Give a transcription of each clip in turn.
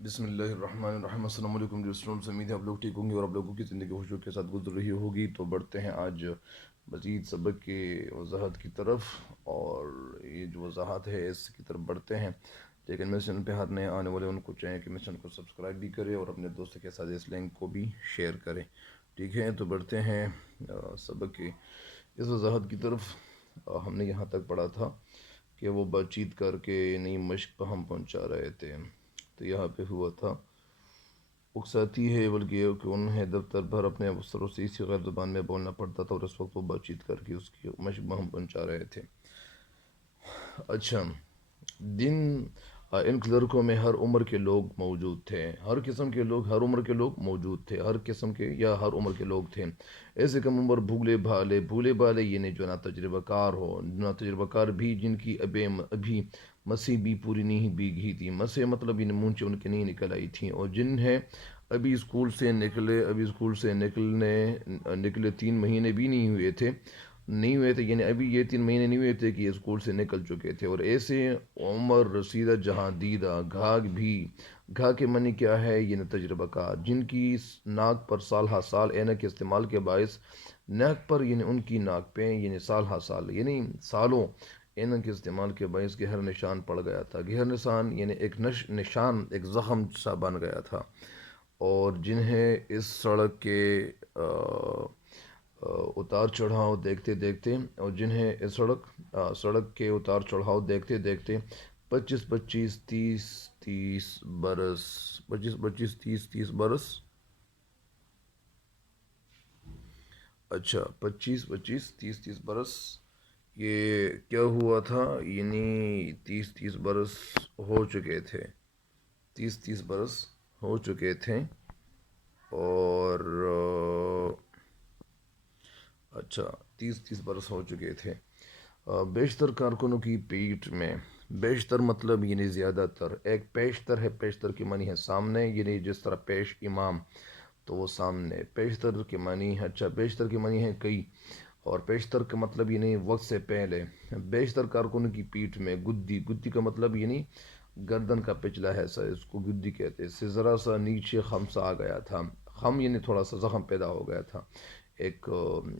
بسم اللہ الرحمن الرحیم۔ السلام علیکم دوستوں، امید ہے آپ لوگ ٹھیک ہوں گے اور آپ لوگوں کی زندگی خوشیوں کے ساتھ گزر رہی ہوگی۔ تو بڑھتے ہیں آج مزید سبق کے وضاحت کی طرف، اور یہ جو وضاحت ہے اس کی طرف بڑھتے ہیں، لیکن میرے پہ ہاتھ نئے آنے والے ان کو چاہیے کہ میشن کو سبسکرائب بھی کرے اور اپنے دوست کے ساتھ اس لنک کو بھی شیئر کرے۔ ٹھیک ہے، تو بڑھتے ہیں سبق کے اس وضاحت کی طرف۔ ہم نے یہاں تک پڑھا تھا کہ وہ بات چیت کر کے نئی مشق پہ ہم پہنچا رہے تھے۔ تو یہاں پہ ہوا تھا، اکساتی ہے بلکہ یہ کہ انہیں دفتر بھر اپنے افسروں سے اسی غیر زبان میں بولنا پڑتا تھا، اور اس وقت وہ بات چیت کر کے اس کی مشق میں ہم پہنچا رہے تھے۔ اچھا، دن ان کلرکوں میں ہر عمر کے لوگ موجود تھے، ہر قسم کے لوگ، ہر عمر کے لوگ موجود تھے، ہر قسم کے یا ہر عمر کے لوگ تھے۔ ایسے کم عمر بھولے بھالے یعنی جو نا تجربہ کار ہو، نا تجربہ کار بھی، جن کی ابھی مسیں بھی پوری نہیں بیگھی تھی۔ مسیں مطلب ان مونچے ان کے نہیں نکل آئی تھیں، اور جنہیں ابھی اسکول سے نکلے 3 مہینے بھی نہیں ہوئے تھے، یعنی ابھی یہ 3 مہینے نہیں ہوئے تھے کہ یہ اسکول سے نکل چکے تھے۔ اور ایسے عمر رسیدہ جہاں دیدہ گھا کے معنی کیا ہے؟ یعنی تجربہ کار، جن کی ناک پر سال ہا سال اینک کے استعمال کے باعث ناک پر یعنی ان کی ناک پہ یعنی سال ہا سال یعنی سالوں اینک کے استعمال کے باعث گہر نشان پڑ گیا تھا۔ گہر نشان یعنی ایک نشان، ایک زخم سا بن گیا تھا۔ اور جنہیں اس سڑک کے اتار چڑھاؤ دیکھتے دیکھتے اور جنہیں اس سڑک کے اتار چڑھاؤ دیکھتے دیکھتے 25-25-30 برس اچھا 25-25-30 برس یہ کیا ہوا تھا؟ یعنی 30 برس ہو چکے تھے، 30 برس ہو چکے تھے۔ اور اچھا 30 برس ہو چکے تھے۔ بیشتر کارکنوں کی پیٹھ میں، بیشتر مطلب یعنی زیادہ تر، ایک پیشتر ہے، پیشتر کی معنی ہے سامنے، یعنی جس طرح پیش امام تو وہ سامنے، پیشتر کی معنی ہے، اچھا بیشتر کی معنی ہے کئی، اور پیشتر کا مطلب یعنی وقت سے پہلے۔ بیشتر کارکنوں کی پیٹھ میں گدی کا مطلب یعنی گردن کا پچھلا حصہ، اس کو گدی کہتے ہیں، سے ذرا سا نیچے خم سا آ گیا تھا۔ خم یعنی تھوڑا سا زخم پیدا ہو گیا تھا، ایک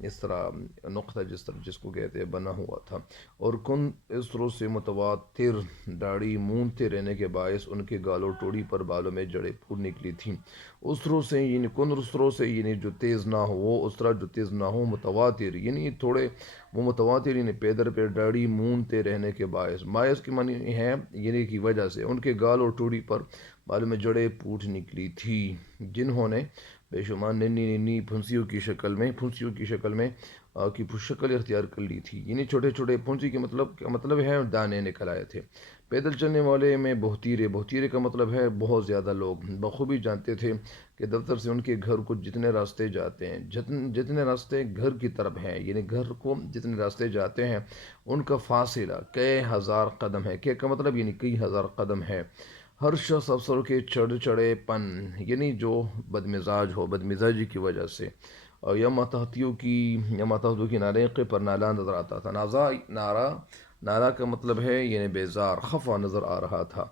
اس طرح نقطہ جس کو کہتے ہیں بنا ہوا تھا۔ اور کن اسروں سے متواتر داڑھی مونتے رہنے کے باعث ان کے گالوں ٹوڑی پر بالوں میں جڑیں پھوٹ نکلی تھیں۔ اسروں سے یعنی کن اسروں سے یعنی جو تیز نہ ہو، وہ اسرا جو تیز نہ ہو، متواتر یعنی تھوڑے، وہ متواتر یعنی پیدر پہ داڑھی مونتے رہنے کے باعث کی معنی ہے یعنی کی وجہ سے ان کے گال اور ٹوڑی پر بالوں میں جڑیں پھوٹ نکلی تھی، جنہوں نے بے شمار ننھی پھنسیوں کی شکل میں کی شکل اختیار کر لی تھی، یعنی چھوٹے چھوٹے پھنسی کے مطلب ہے دانے نکل آئے تھے۔ پیدل چلنے والے میں بہتیرے کا مطلب ہے بہت زیادہ لوگ بخوبی جانتے تھے کہ دفتر سے ان کے گھر کو جتنے راستے جاتے ہیں، جتنے راستے گھر کی طرف ہیں، یعنی گھر کو جتنے راستے جاتے ہیں ان کا فاصلہ کئی ہزار قدم ہے۔ کہ کا مطلب یعنی کئی ہزار قدم ہے۔ ہر شخص افسر کے چڑے پن یعنی جو بدمزاجی کی وجہ سے، اور یا ماتحتیوں کی نارے پر نالا نظر آتا تھا۔ نارا کا مطلب ہے یعنی بیزار، خفا نظر آ رہا تھا۔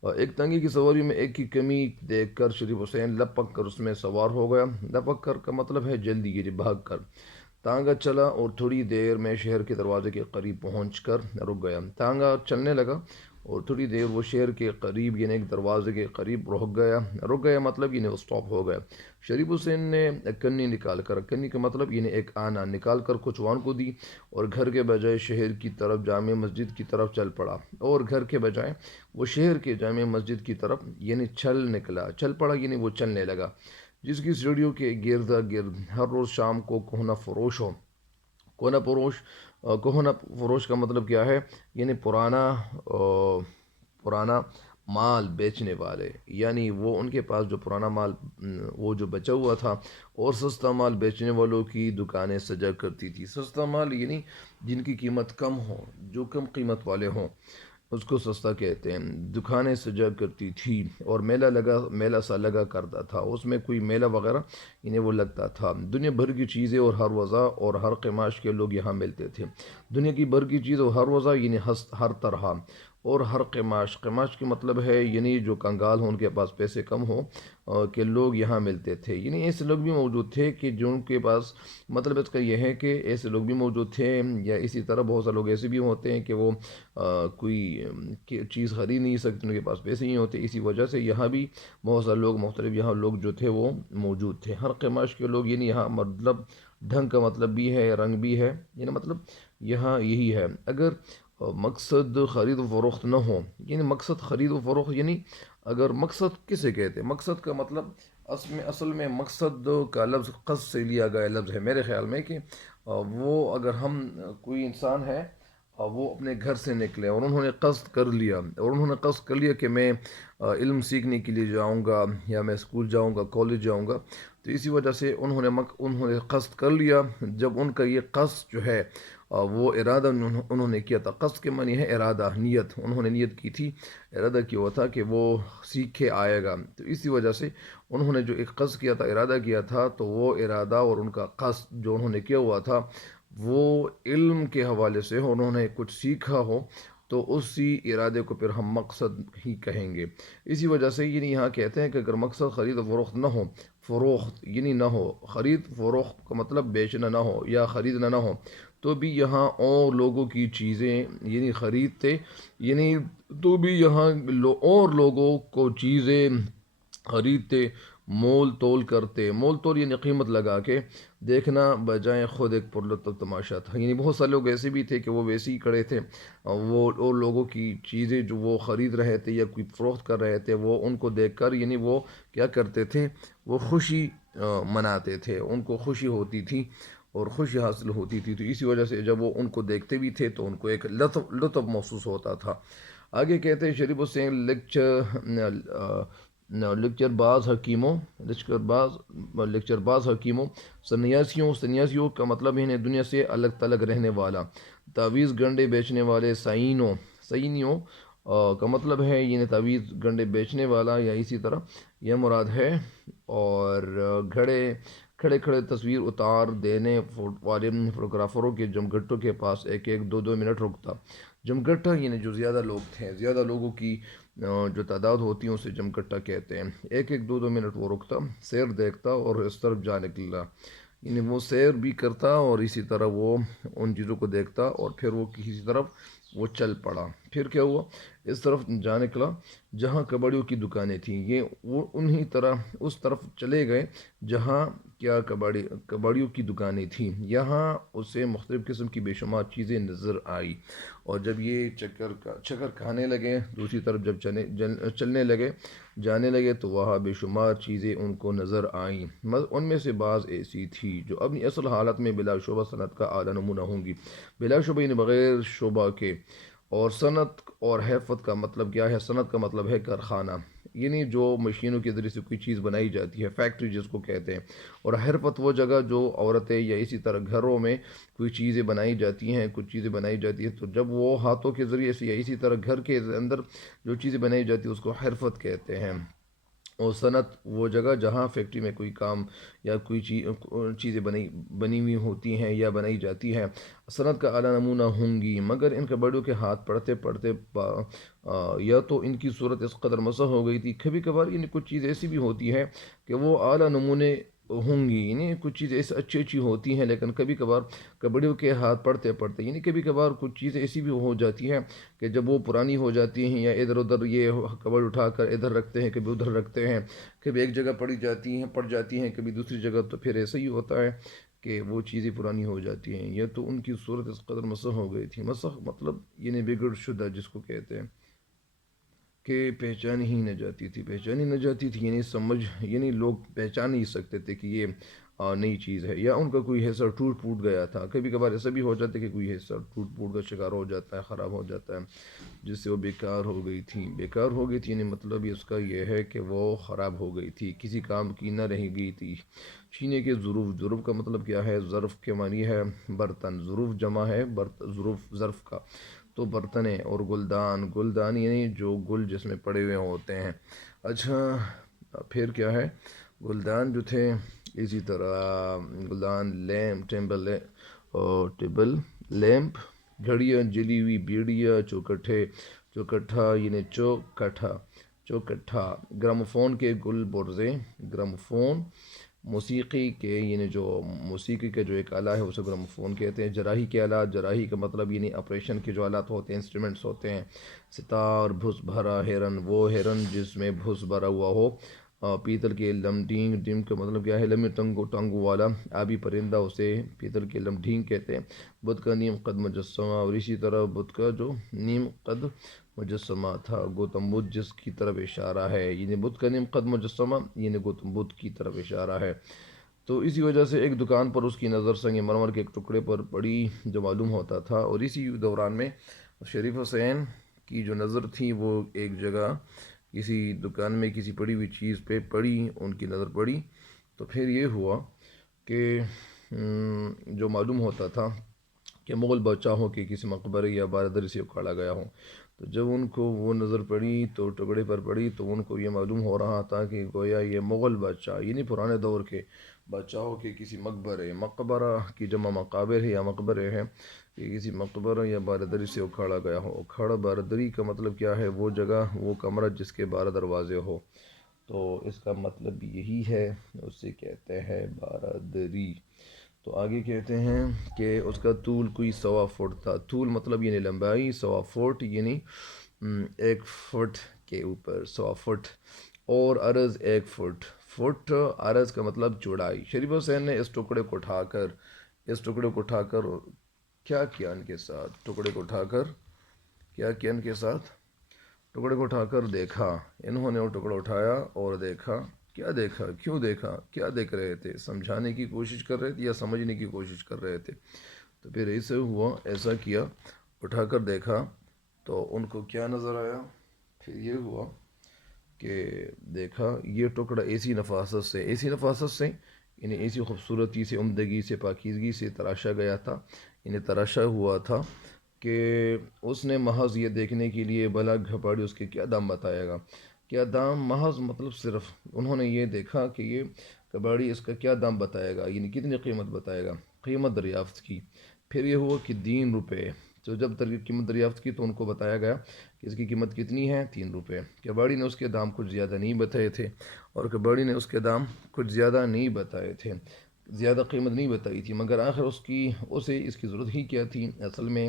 اور ایک تنگی کی سواری میں ایک کی کمی دیکھ کر شریف حسین لپک کر اس میں سوار ہو گیا۔ لپک کر کا مطلب ہے جلدی، یعنی بھاگ کر۔ تانگا چلا اور تھوڑی دیر میں شہر کے دروازے کے قریب پہنچ کر رک گیا۔ تانگا چلنے لگا اور تھوڑی دیر وہ شہر کے قریب یعنی ایک دروازے کے قریب رک گیا مطلب یعنی اسٹاپ ہو گیا۔ شریف حسین نے کنی کا مطلب یعنی ایک آنا نکال کر کچوان کو دی، اور گھر کے بجائے شہر کی طرف جامع مسجد کی طرف چل پڑا، اور گھر کے بجائے وہ شہر کے جامع مسجد کی طرف یعنی چل پڑا یعنی وہ چلنے لگا، جس کی سیڑھیوں کے گردا گرد ہر روز شام کو کوہنا فروش کا مطلب کیا ہے؟ یعنی پرانا مال بیچنے والے، یعنی وہ ان کے پاس جو پرانا مال وہ جو بچا ہوا تھا، اور سستا مال بیچنے والوں کی دکانیں سجا کرتی تھی۔ سستا مال یعنی جن کی قیمت کم ہو، جو کم قیمت والے ہوں، اس کو سستا کہتے ہیں۔ دکانیں سجا کرتی تھی، اور میلہ سا لگا کرتا تھا، اس میں کوئی میلہ وغیرہ یعنی وہ لگتا تھا۔ دنیا بھر کی چیزیں اور ہر وضع اور ہر قماش کے لوگ یہاں ملتے تھے۔ دنیا کی بھر کی چیز اور ہر وضع یعنی ہر طرح اور ہر قماش، قماش کی مطلب ہے یعنی جو کنگال ہوں، ان کے پاس پیسے کم ہوں، کہ لوگ یہاں ملتے تھے. یعنی ایسے لوگ بھی موجود تھے کہ جو ان کے پاس، مطلب اس کا یہ ہے کہ ایسے لوگ بھی موجود تھے. یا اسی طرح بہت سے لوگ ایسے بھی ہوتے ہیں کہ وہ کوئی چیز خرید نہیں سکتے، ان کے پاس پیسے نہیں ہوتے. اسی وجہ سے یہاں بھی بہت سارے لوگ مختلف یہاں لوگ جو تھے وہ موجود تھے. ہر قماش کے لوگ، یعنی یہاں مطلب ڈھنگ کا مطلب بھی ہے، رنگ بھی ہے، یعنی مطلب یہاں یہی ہے. اگر مقصد خرید و فروخت نہ ہو، یعنی مقصد خرید و فروخت، یعنی اگر مقصد کسے کہتے ہیں؟ مقصد کا مطلب اصل میں مقصد کا لفظ قصد سے لیا گیا لفظ ہے میرے خیال میں. کہ وہ اگر ہم کوئی انسان ہے اور وہ اپنے گھر سے نکلے اور انہوں نے قصد کر لیا، اور انہوں نے قصد کر لیا کہ میں علم سیکھنے کے لیے جاؤں گا، یا میں اسکول جاؤں گا، کالج جاؤں گا، تو اسی وجہ سے انہوں نے قصد کر لیا. جب ان کا یہ قصد جو ہے وہ ارادہ انہوں نے کیا تھا. قصد کے معنی ہے ارادہ، نیت. انہوں نے نیت کی تھی، ارادہ کیا ہوا تھا کہ وہ سیکھ کے آئے گا. تو اسی وجہ سے انہوں نے جو ایک قصد کیا تھا، ارادہ کیا تھا، تو وہ ارادہ اور ان کا قصد جو انہوں نے کیا ہوا تھا وہ علم کے حوالے سے انہوں نے کچھ سیکھا ہو، تو اسی ارادے کو پھر ہم مقصد ہی کہیں گے. اسی وجہ سے یعنی یہاں کہتے ہیں کہ اگر مقصد خرید و فروخت نہ ہو، فروخت یعنی نہ ہو، خرید فروخت کا مطلب بیچنا نہ ہو یا خریدنا نہ ہو، تو بھی یہاں اور لوگوں کی چیزیں یعنی خریدتے، یعنی تو بھی یہاں اور لوگوں کو چیزیں خریدتے، مول تول کرتے. مول تول یعنی قیمت لگا کے دیکھنا بجائے خود ایک پرلطف تماشا تھا. یعنی بہت سارے لوگ ایسے بھی تھے کہ وہ ویسے ہی کھڑے تھے، وہ اور لوگوں کی چیزیں جو وہ خرید رہے تھے یا کوئی فروخت کر رہے تھے، وہ ان کو دیکھ کر یعنی وہ کیا کرتے تھے، وہ خوشی مناتے تھے، ان کو خوشی ہوتی تھی اور خوشی حاصل ہوتی تھی. تو اسی وجہ سے جب وہ ان کو دیکھتے بھی تھے تو ان کو ایک لطف محسوس ہوتا تھا. آگے کہتے ہیں شریف حسین لیکچر باز حکیموں سنیاسیوں کا مطلب ہے دنیا سے الگ تلگ رہنے والا. تعویذ گنڈے بیچنے والے سینیوں کا مطلب ہے یہ تعویذ گنڈے بیچنے والا، یا اسی طرح یہ مراد ہے. اور کھڑے کھڑے تصویر اتار دینے والے فوٹوگرافروں کے جمگٹوں کے پاس ایک ایک دو دو منٹ رکتا. جمگٹا یعنی جو زیادہ لوگ تھے، زیادہ لوگوں کی جو تعداد ہوتی ہے اسے جمگٹا کہتے ہیں. ایک ایک دو دو منٹ وہ رکتا، سیر دیکھتا اور اس طرف جا نکلا. یعنی وہ سیر بھی کرتا اور اسی طرح وہ ان چیزوں کو دیکھتا، اور پھر وہ کسی طرف وہ چل پڑا. پھر کیا ہوا، اس طرف جا نکلا جہاں کبڑیوں کی دکانیں تھیں. یہ وہ انہی طرح اس طرف چلے گئے جہاں کیا کبڑیوں کی دکانیں تھیں. یہاں اسے مختلف قسم کی بے شمار چیزیں نظر آئی، اور جب یہ چکر کھانے لگے، دوسری طرف جب چلنے لگے، جانے لگے، تو وہاں بے شمار چیزیں ان کو نظر آئیں. ان میں سے بعض ایسی تھی جو اپنی اصل حالت میں بلا شبہ صنعت کا اعلیٰ نمونہ ہوں گی. بلا شبہ یعنی بغیر شبہ کے. اور صنعت اور حرفت کا مطلب کیا ہے؟ صنعت کا مطلب ہے کارخانہ، یعنی جو مشینوں کے ذریعے سے کوئی چیز بنائی جاتی ہے، فیکٹری جس کو کہتے ہیں. اور حرفت وہ جگہ جو عورتیں یا اسی طرح گھروں میں کوئی چیزیں بنائی جاتی ہیں، کچھ چیزیں بنائی جاتی ہیں، تو جب وہ ہاتھوں کے ذریعے سے یا اسی طرح گھر کے اندر جو چیزیں بنائی جاتی ہیں اس کو حرفت کہتے ہیں. اور صنعت وہ جگہ جہاں فیکٹری میں کوئی کام یا کوئی چیزیں بنی ہوئی ہوتی ہیں یا بنائی جاتی ہیں. صنعت کا اعلیٰ نمونہ ہوں گی، مگر ان کبڑیوں کے ہاتھ پڑھتے پڑھتے یا تو ان کی صورت اس قدر مسخ ہو گئی تھی. کبھی کبھار یعنی کچھ چیز ایسی بھی ہوتی ہے کہ وہ اعلیٰ نمونے ہوں گی، یعنی کچھ چیزیں ایسی اچھی ہوتی ہیں، لیکن کبھی کبھار کبڑیوں کے ہاتھ پڑھتے پڑھتے یعنی کبھی کبھار کچھ چیزیں ایسی بھی ہو جاتی ہیں کہ جب وہ پرانی ہو جاتی ہیں یا ادھر ادھر یہ کبڑ اٹھا کر ادھر رکھتے ہیں، کبھی ادھر رکھتے ہیں، کبھی ایک جگہ پڑ جاتی ہیں، کبھی دوسری جگہ، تو پھر ایسا ہی ہوتا ہے کہ وہ چیزیں پرانی ہو جاتی ہیں. یا تو ان کی صورت اس قدر مسخ ہو گئی تھی. مسخ مطلب یعنی بگڑ شدہ جس کو کہتے ہیں، کہ پہچانی ہی نہ جاتی تھی. یعنی لوگ پہچان نہیں سکتے تھے کہ یہ نئی چیز ہے، یا ان کا کوئی حصہ ٹوٹ پھوٹ گیا تھا. کبھی کبھار ایسا بھی ہو جاتا ہے کہ کوئی حصہ ٹوٹ پھوٹ کا شکار ہو جاتا ہے، خراب ہو جاتا ہے، جس سے وہ بیکار ہو گئی تھی. یعنی مطلب اس کا یہ ہے کہ وہ خراب ہو گئی تھی، کسی کام کی نہ رہ گئی تھی. چینے کے ظروف کا مطلب کیا ہے؟ ظرف کے معنی ہے برتن. ظروف جمع ہے ظرف کا، تو برتن ہے. اور گلدان یعنی جو گل جس میں پڑے ہوئے ہوتے ہیں. اچھا پھر کیا ہے؟ گلدان جو تھے، اسی طرح گلدان، ٹیبل لیمپ، گھڑیاں جلی ہوئی بیڑیاں چوکٹھے چوکٹھا یعنی چوکٹھا چوکٹھا گراموفون کے گل برزے گراموفون موسیقی کے یعنی جو موسیقی کا جو ایک آلہ ہے اسے گراموفون کہتے ہیں. جراحی کے آلات جراحی کا مطلب یعنی آپریشن کے جو آلات ہوتے ہیں انسٹرومنٹس ہوتے ہیں. ستار بھس بھرا ہرن وہ ہرن جس میں بھس بھرا ہوا ہو. پیتل کے لمڈینگ ڈیم کا مطلب کیا ہے لمبی ٹانگوں والا آبی پرندہ اسے پیتل کے لمڈینگ کہتے ہیں. بدھ کا نیم قد مجسمہ اور اسی طرح بدھ کا جو نیم قد مجسمہ تھا گوتم بدھ جس کی طرف اشارہ ہے یعنی بدھ کا نیم قد مجسمہ یعنی گوتم بدھ کی طرف اشارہ ہے. تو اسی وجہ سے ایک دکان پر اس کی نظر سنگ مرمر کے ایک ٹکڑے پر پڑی جو معلوم ہوتا تھا. اور اسی دوران میں شریف حسین کی جو نظر تھی وہ ایک جگہ کسی دکان میں کسی پڑی ہوئی چیز پہ پڑی ان کی نظر پڑی. تو پھر یہ ہوا کہ جو معلوم ہوتا تھا کہ مغل بادشاہوں کے کسی مقبرے یا بارادری سے اکھاڑا گیا ہو. تو جب ان کو وہ نظر پڑی تو ٹکڑے پر پڑی تو ان کو یہ معلوم ہو رہا تھا کہ گویا یہ مغل بادشاہ یعنی پرانے دور کے بادشاہوں کے کسی مقبرہ کی جمع مقابر ہے یا مقبرے ہیں کہ کسی مقبرہ یا بارادری سے اکھاڑا گیا ہو. اکھاڑا بارادری کا مطلب کیا ہے وہ جگہ وہ کمرہ جس کے 12 دروازے ہو. تو اس کا مطلب یہی ہے اسے کہتے ہیں بارادری. تو آگے کہتے ہیں کہ اس کا طول کوئی 100 فٹ تھا. طول مطلب یعنی لمبائی 100 فٹ یعنی 1 فٹ کے اوپر 100 فٹ اور عرض 1 فٹ. فٹ عرض کا مطلب چوڑائی. شریف حسین نے اس ٹکڑے کو اٹھا کر کیا کیا ان کے ساتھ ٹکڑے کو اٹھا کر کیا کیا ان کے ساتھ ٹکڑے کو اٹھا کر دیکھا. انہوں نے وہ ٹکڑا اٹھایا اور دیکھا. کیا دیکھا کیوں دیکھا کیا دیکھ رہے تھے سمجھانے کی کوشش کر رہے تھے یا سمجھنے کی کوشش کر رہے تھے. تو پھر ایسے ہوا ایسا کیا اٹھا کر دیکھا تو ان کو کیا نظر آیا. پھر یہ ہوا کہ دیکھا یہ ٹکڑا ایسی نفاست سے یعنی ایسی خوبصورتی سے عمدگی سے پاکیزگی سے تراشا گیا تھا یعنی تراشا ہوا تھا کہ اس نے محض یہ دیکھنے کے لیے بھلا گھپاڑی اس کے کیا دام بتائے گا. کیا دام محض مطلب صرف انہوں نے یہ دیکھا کہ یہ کباڑی اس کا کیا دام بتائے گا یعنی کتنی قیمت بتائے گا. قیمت دریافت کی. پھر یہ ہوا کہ 3 روپے. تو جب قیمت دریافت کی تو ان کو بتایا گیا کہ اس کی قیمت کتنی ہے 3 روپے. کباڑی نے اس کے دام کچھ زیادہ نہیں بتائے تھے زیادہ قیمت نہیں بتائی تھی مگر آخر اسے اس کی ضرورت ہی کیا تھی. اصل میں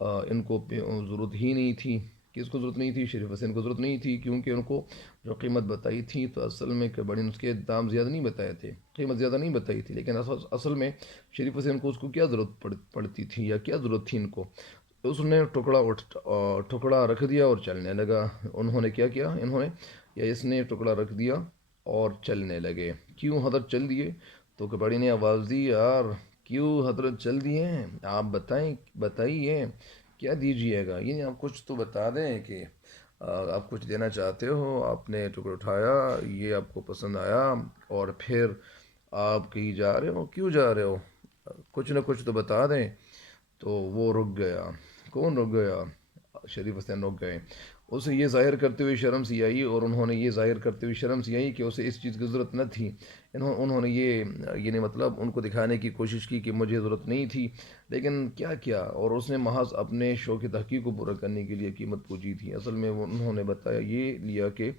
ان کو ضرورت ہی نہیں تھی. کس کو ضرورت نہیں تھی شریف حسین کو ضرورت نہیں تھی کیونکہ ان کو جو قیمت بتائی تھی تو اصل میں کباڑی نے اس کے دام زیادہ نہیں بتائے تھے قیمت زیادہ نہیں بتائی تھی. لیکن اصل میں شریف حسین کو اس کو کیا ضرورت پڑتی تھی یا کیا ضرورت تھی ان کو. اس نے ٹکڑا رکھ دیا اور چلنے لگا. انہوں نے کیا کیا اس نے ٹکڑا رکھ دیا اور چلنے لگے. کیوں حضرت چل دیے. تو کباڑی نے آواز دی یار کیوں حضرت چل دیے آپ بتائیے کیا دیجیے گا یعنی آپ کچھ تو بتا دیں کہ آپ کچھ دینا چاہتے ہو. آپ نے ٹکڑا اٹھایا یہ آپ کو پسند آیا اور پھر آپ کہیں جا رہے ہو کیوں جا رہے ہو کچھ نہ کچھ تو بتا دیں. تو وہ رک گیا. کون رک گیا شریف حسین رک گئے. اسے یہ ظاہر کرتے ہوئے شرم سی آئی اور انہوں نے یہ ظاہر کرتے ہوئے شرم سی آئی کہ اسے اس چیز کی ضرورت نہ تھی. انہوں نے یہ یعنی مطلب ان کو دکھانے کی کوشش کی کہ مجھے ضرورت نہیں تھی لیکن کیا اور اس نے محض اپنے شوق تحقیق کو پورا کرنے کے لیے قیمت پوچھی تھی. اصل میں انہوں نے بتایا یہ لیا کہ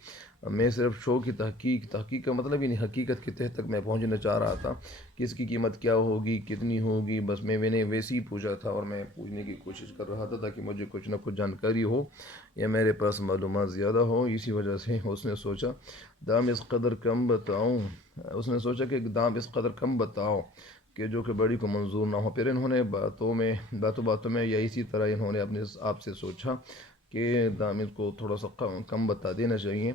میں صرف شوق کی تحقیق کا مطلب یعنی حقیقت کے تہ تک میں پہنچنا چاہ رہا تھا کہ اس کی قیمت کیا ہوگی کتنی ہوگی. بس میں نے ویسے ہی پوچھا تھا اور میں پوچھنے کی کوشش کر رہا تھا تاکہ مجھے کچھ نہ کچھ جانکاری ہو یا میرے پاس معلومات زیادہ ہو. اسی وجہ سے اس نے سوچا دام اس قدر کم بتاؤں کہ دام اس قدر کم بتاؤ کہ جو کہ بڑی کو منظور نہ ہو. پھر انہوں نے باتوں میں یا اسی طرح انہوں نے اپنے آپ سے سوچا کہ دام اس کو تھوڑا سا کم بتا دینا چاہیے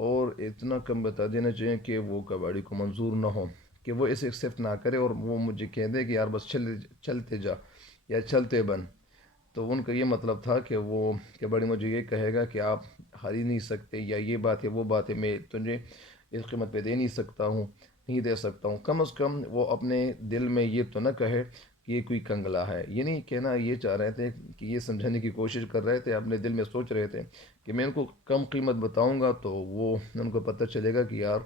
اور اتنا کم بتا دینا چاہیے کہ وہ کباڑی کو منظور نہ ہو کہ وہ اسے ایکسیپٹ نہ کرے اور وہ مجھے کہہ دے کہ یار بس چلتے جا یا چلتے بن. تو ان کا یہ مطلب تھا کہ وہ کباڑی مجھے یہ کہے گا کہ آپ ہار ہی نہیں سکتے یا یہ بات ہے وہ بات ہے میں تجھے اس قیمت پہ نہیں دے سکتا ہوں. کم از کم وہ اپنے دل میں یہ تو نہ کہے کہ یہ کوئی کنگلا ہے. یہ نہیں کہنا یہ چاہ رہے تھے کہ یہ سمجھانے کی کوشش کر رہے تھے اپنے دل میں سوچ رہے تھے کہ میں ان کو کم قیمت بتاؤں گا تو وہ ان کو پتہ چلے گا کہ یار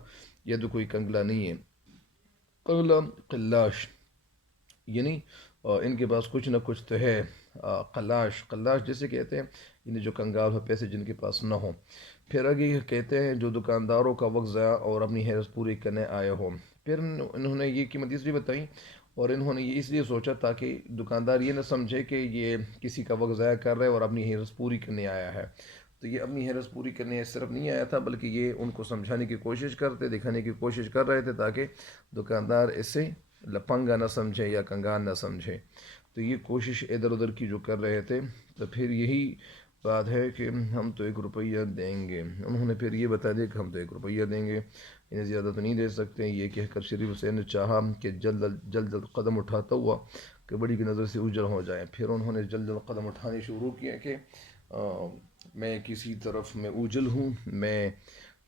یہ تو کوئی کنگلا نہیں ہے. قلاش یعنی ان کے پاس کچھ نہ کچھ تو ہے قلاش، قلاش جسے کہتے ہیں یعنی جو کنگال ہو، پیسے جن کے پاس نہ ہوں۔ پھر آگے یہ کہتے ہیں جو دکانداروں کا وقت ضائع اور اپنی حیرت پوری کرنے آئے ہو۔ پھر انہوں نے یہ قیمت اس لیے بتائی اور انہوں نے یہ اس لیے سوچا تاکہ دکاندار یہ نہ سمجھے کہ یہ کسی کا وقت ضائع کر رہا ہے اور اپنی حیرت پوری کرنے آیا ہے۔ تو یہ اپنی حیرت پوری کرنے صرف نہیں آیا تھا، بلکہ یہ ان کو سمجھانے کی کوشش کرتے، دکھانے کی کوشش کر رہے تھے تاکہ دکاندار اسے لپنگا نہ سمجھے یا کنگان نہ سمجھے۔ تو یہ کوشش ادھر ادھر کی جو کر رہے تھے، تو پھر یہی بات ہے کہ ہم تو 1 روپیہ دیں گے۔ انہوں نے پھر یہ بتا دیا کہ ہم تو 1 روپیہ دیں گے، انہیں زیادہ تو نہیں دے سکتے۔ یہ کہہ کر شریف حسین نے چاہا کہ جلد جلد جلد قدم اٹھاتا ہوا کہ بڑی کی نظر سے اوجھل ہو جائے۔ پھر انہوں نے جلد جلد قدم اٹھانے شروع کیا کہ میں کسی طرف میں اوجھل ہوں، میں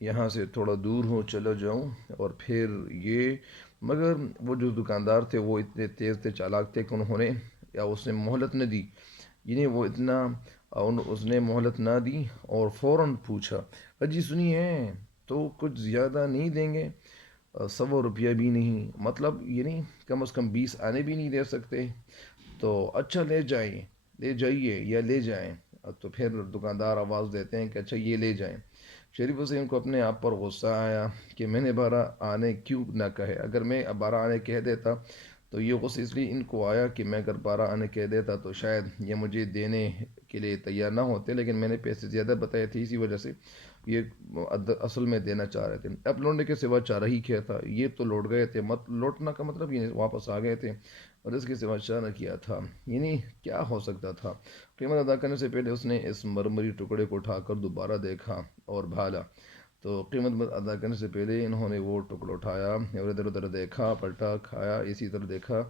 یہاں سے تھوڑا دور ہوں، چلا جاؤں۔ اور پھر یہ مگر وہ جو دکاندار تھے وہ اتنے تیز تھے، چالاک تھے کہ انہوں نے یا اس نے مہلت نہ دی، یعنی وہ اتنا اس نے مہلت نہ دی اور فوراً پوچھا، اجی سنیے تو کچھ زیادہ نہیں دیں گے؟ 100 روپیہ بھی نہیں، مطلب یعنی کم از کم 20 آنے بھی نہیں دے سکتے؟ تو اچھا لے جائیں، لے جائیے یا لے جائیں۔ تو پھر دکاندار آواز دیتے ہیں کہ اچھا یہ لے جائیں۔ شریف حسین کو اپنے آپ پر غصہ آیا کہ میں نے 12 آنے کیوں نہ کہے، اگر میں 12 آنے کہہ دیتا تو یہ غصہ اس لیے ان کو آیا کہ میں اگر 12 آنے کہہ دیتا تو شاید یہ مجھے دینے کے لیے تیار نہ ہوتے، لیکن میں نے پیسے زیادہ بتائے تھے، اسی وجہ سے یہ اصل میں دینا چاہ رہے تھے۔ اب لوٹنے کے سوا چارہ ہی کیا تھا، یہ تو لوٹ گئے تھے، لوٹنا کا مطلب یہ واپس آ گئے تھے اور اس کے سوا چارہ کیا تھا، یعنی کیا ہو سکتا تھا۔ قیمت ادا کرنے سے پہلے اس نے اس مرمری ٹکڑے کو اٹھا کر دوبارہ دیکھا اور بھالا۔ تو قیمت ادا کرنے سے پہلے انہوں نے وہ ٹکڑا اٹھایا اور ادھر ادھر دیکھا، پلٹا، کھایا، اسی طرح دیکھا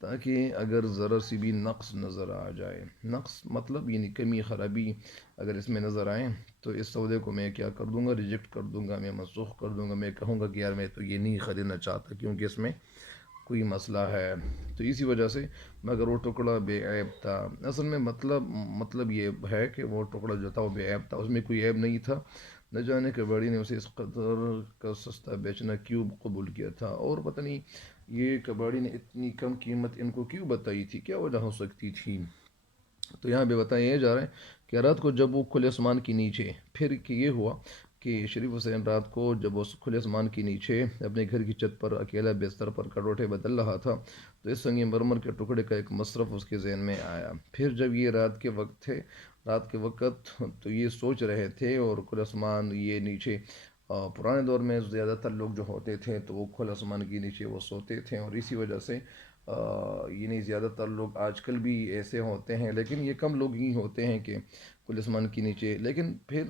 تاکہ اگر ذرا سی بھی نقص نظر آ جائے، نقص مطلب یعنی کمی خرابی اگر اس میں نظر آئے تو اس سودے کو میں کیا کر دوں گا، ریجیکٹ کر دوں گا، میں منسوخ کر دوں گا، میں کہوں گا کہ یار میں تو یہ نہیں خریدنا چاہتا کیونکہ اس میں کوئی مسئلہ ہے۔ تو اسی وجہ سے مگر وہ ٹکڑا بے عیب تھا۔ اصل میں مطلب یہ ہے کہ وہ ٹکڑا جو تھا وہ بے عیب تھا، اس میں کوئی عیب نہیں تھا۔ نہ جانے کباڑی نے اسے اس قدر کا سستا بیچنا کیوں قبول کیا تھا، اور پتہ نہیں یہ کباڑی نے اتنی کم قیمت ان کو کیوں بتائی تھی، کیا وجہ ہو سکتی تھی۔ تو یہاں پہ بتایا جا رہا ہے کہ رات کو جب وہ کھلے آسمان کے نیچے، پھر کہ یہ ہوا کہ شریف حسین رات کو جب وہ کھلے آسمان کے نیچے اپنے گھر کی چھت پر اکیلا بستر پر کروٹیں بدل رہا تھا تو اس سنگ مرمر کے ٹکڑے کا ایک مصرف اس کے ذہن میں آیا۔ پھر جب یہ رات کے وقت تو یہ سوچ رہے تھے اور کھلے آسمان یہ نیچے پرانے دور میں زیادہ تر لوگ جو ہوتے تھے تو وہ کھلے آسمان کے نیچے وہ سوتے تھے، اور اسی وجہ سے یعنی زیادہ تر لوگ آج کل بھی ایسے ہوتے ہیں، لیکن یہ کم لوگ ہی ہوتے ہیں کہ کھلے آسمان کے نیچے۔ لیکن پھر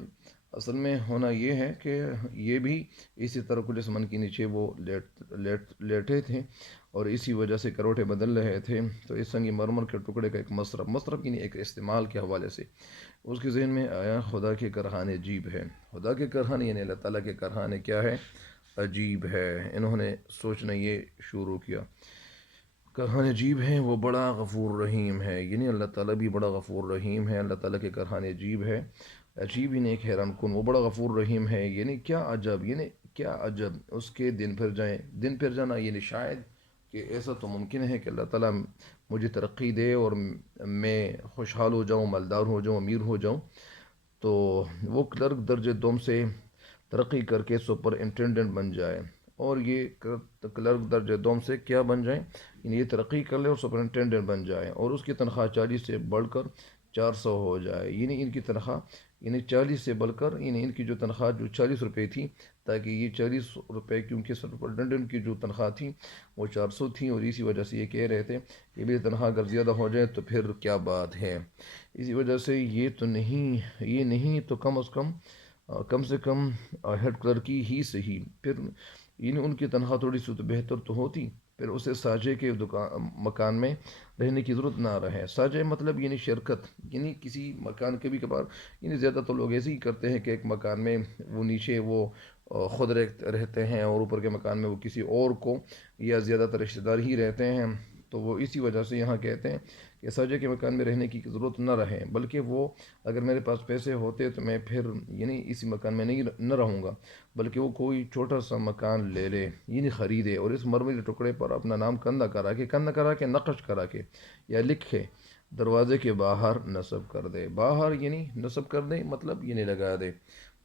اصل میں ہونا یہ ہے کہ یہ بھی اسی طرح کھلے آسمان کے نیچے وہ لیٹے تھے اور اسی وجہ سے کروٹیں بدل رہے تھے۔ تو اس سنگ مرمر کے ٹکڑے کا ایک مصرف یعنی ایک استعمال کے حوالے سے اس کے ذہن میں آیا، خدا کے کرہانے عجیب ہے۔ خدا کے کرہانے یعنی اللہ تعالیٰ کے کرہانے کیا ہے؟ عجیب ہے۔ انہوں نے سوچنا یہ شروع کیا، کرہانے عجیب ہیں، وہ بڑا غفور رحیم ہے، یعنی اللہ تعالیٰ بھی بڑا غفور رحیم ہے، اللہ تعالیٰ کے کرہانے عجیب ہے، عجیب ہی نہیں حیران کن، وہ بڑا غفور رحیم ہے، یعنی کیا عجب، یعنی کیا عجب اس کے دن پھر جائیں، دن پھر جانا یعنی شاید کہ ایسا تو ممکن ہے کہ اللہ تعالیٰ مجھے ترقی دے اور میں خوشحال ہو جاؤں، مالدار ہو جاؤں، امیر ہو جاؤں، تو وہ کلرک درجے دوم سے ترقی کر کے سپرنٹینڈنٹ بن جائے، اور یہ کلرک درجے دوم سے کیا بن جائیں، یعنی یہ ترقی کر لے اور سپرنٹینڈنٹ بن جائے اور اس کی تنخواہ 40 سے بڑھ کر 400 ہو جائے، یعنی ان کی تنخواہ یعنی 40 سے بڑھ کر، یعنی ان کی جو تنخواہ جو 40 روپے تھی، تاکہ یہ 40 روپے، کیونکہ سپرنٹینڈنٹ کی جو تنخواہ تھی وہ 400 تھی، اور اسی وجہ سے یہ کہہ رہے تھے کہ میری تنخواہ اگر زیادہ ہو جائے تو پھر کیا بات ہے، اسی وجہ سے یہ نہیں تو کم سے کم ہیڈ کلرکی ہی صحیح، پھر یعنی ان کی تنخواہ تھوڑی سی تو بہتر تو ہوتی، پھر اسے ساجے کے مکان میں رہنے کی ضرورت نہ رہے۔ ساجے مطلب یعنی شرکت، یعنی کسی مکان کبھی کبھار یعنی زیادہ تو لوگ ایسے ہی کرتے ہیں کہ ایک مکان میں وہ نیچے وہ خود رہتے ہیں اور اوپر کے مکان میں وہ کسی اور کو یا زیادہ تر رشتہ دار ہی رہتے ہیں، تو وہ اسی وجہ سے یہاں کہتے ہیں کہ ساجے کے مکان میں رہنے کی ضرورت نہ رہے، بلکہ وہ اگر میرے پاس پیسے ہوتے تو میں پھر یعنی اسی مکان میں نہ رہوں گا، بلکہ وہ کوئی چھوٹا سا مکان لے لے، یعنی خریدے، اور اس مرمری ٹکڑے پر اپنا نام کندہ کرا کے نقش کرا کے یا لکھے، دروازے کے باہر نصب کر دے. باہر یعنی نصب کر دے مطلب یعنی لگا دے.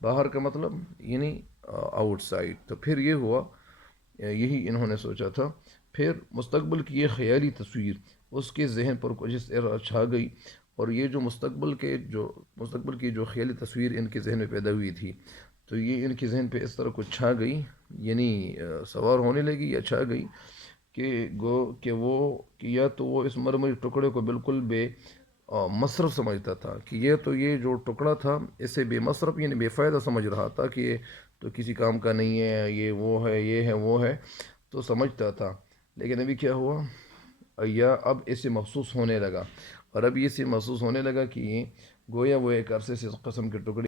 باہر کا مطلب یعنی آؤٹ سائڈ. تو پھر یہ ہوا، یہی انہوں نے سوچا تھا. پھر مستقبل کی یہ خیالی تصویر اس کے ذہن پر کچھ اس طرح چھا گئی، اور یہ جو مستقبل کی جو خیالی تصویر ان کے ذہن میں پیدا ہوئی تھی، تو یہ ان کے ذہن پہ اس طرح کچھ چھا گئی، یعنی سوار ہونے لگی یا چھا گئی، کہ یا تو وہ اس مرمری ٹکڑے کو بالکل بے مصرف سمجھتا تھا، کہ یہ جو ٹکڑا تھا اسے بے مصرف یعنی بے فائدہ سمجھ رہا تھا، کہ یہ تو کسی کام کا نہیں ہے، یہ وہ ہے، یہ ہے، وہ ہے، تو سمجھتا تھا. لیکن ابھی کیا ہوا، یا اب اسے محسوس ہونے لگا، اور اب یہ اسے محسوس ہونے لگا کہ گویا وہ ایک عرصے سے اس قسم کے ٹکڑے